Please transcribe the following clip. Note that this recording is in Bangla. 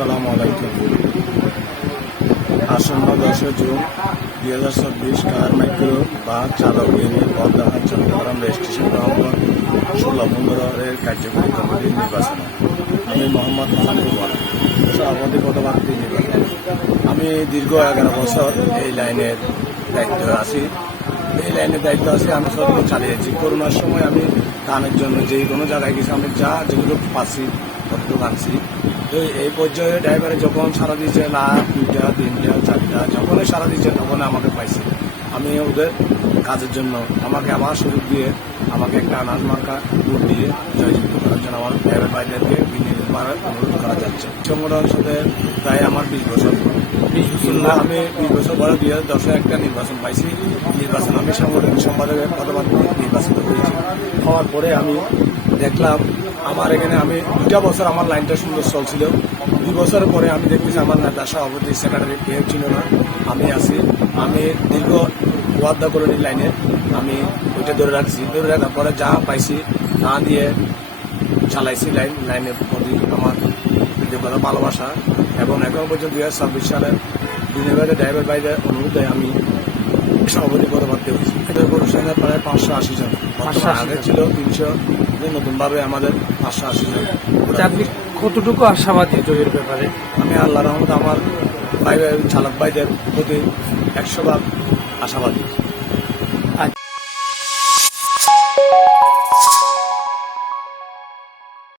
আসসালামু আলাইকুম। আসন্ন দশই জুন দুই হাজার চব্বিশ কার মাইক্রো বা চালক রেলের পদ্মা রেজিস্ট্রেশন নভেম্বর ষোলো পনেরোের কার্যকরী কমিটির নির্বাচন। আমি মোহাম্মদ মোহানুর সভাপতি পদপ্রার্থী নির্বাচন। আমি দীর্ঘ এগারো বছর এই লাইনের দায়িত্ব আছি। এই লাইনের দায়িত্ব আছে, আমি সর্ব চালিয়েছি করোনার সময় আমি কানের জন্য যে কোনো জায়গায় গেছি, আমি যা যেগুলো পাচ্ছি ততটুকু আনছি তো এই পর্যায়ে ড্রাইভারে যখন সারা দিয়েছে না দুইটা তিনটা চারটা যখনই সারা দিয়েছে তখন আমাকে পাইছে। আমি ওদের কাজের জন্য আমাকে আমার সুযোগ দিয়ে আমাকে একটা আনাজ মার্কা ভোট দিয়ে জয়যুক্ত করার জন্য আমার ড্রাইভার ভাইদেরকে বিনিয়োগ অনুরোধ করা যাচ্ছে। সংগঠনের সাথে প্রায় আমার বিশ বছর। বিশ বছর। না, আমি বিশ বছর পরে দুই হাজার দশে একটা নির্বাচন পাইছি। নির্বাচন আমি সংগঠন সম্পাদকের পদপ্রার্থী নির্বাচিত হয়েছি। হওয়ার পরে আমি দেখলাম, আমার এখানে আমি দুটা বছর আমার লাইনটা সুন্দর চলছিল। দুই বছর পরে আমি দেখতেছি আমার নেতা সভাপতি সেক্রেটারি কেউ ছিল না। আমি আছি, আমি দীর্ঘ ওয়াদা কলোনি লাইনে। আমি ওইটা ধরে রাখছি। ধরে রাখার পরে যা পাইছি, তা দিয়ে চালাইছি লাইন। লাইনের প্রতি আমার ব্যক্তিগত ভালোবাসা। এবং এখন পর্যন্ত দুই হাজার ছাব্বিশ সালের বিনিয়োগের ড্রাইভার বাইদের অনুরোধে আমি সভাপতি পদপ্রার্থী হয়েছি এদের পুরুষের প্রায় পাঁচশো আশি জন। আগে ছিল তিনশো নতুনভাবে আমাদের পাঁচশো আশি জন। আচ্ছা, আপনি কতটুকু আশাবাদী জয়ের ব্যাপারে? আমি আল্লাহ রহমত আমার ভাই ভাই চালক ভাইদের প্রতি একশো ভাগ আশাবাদী।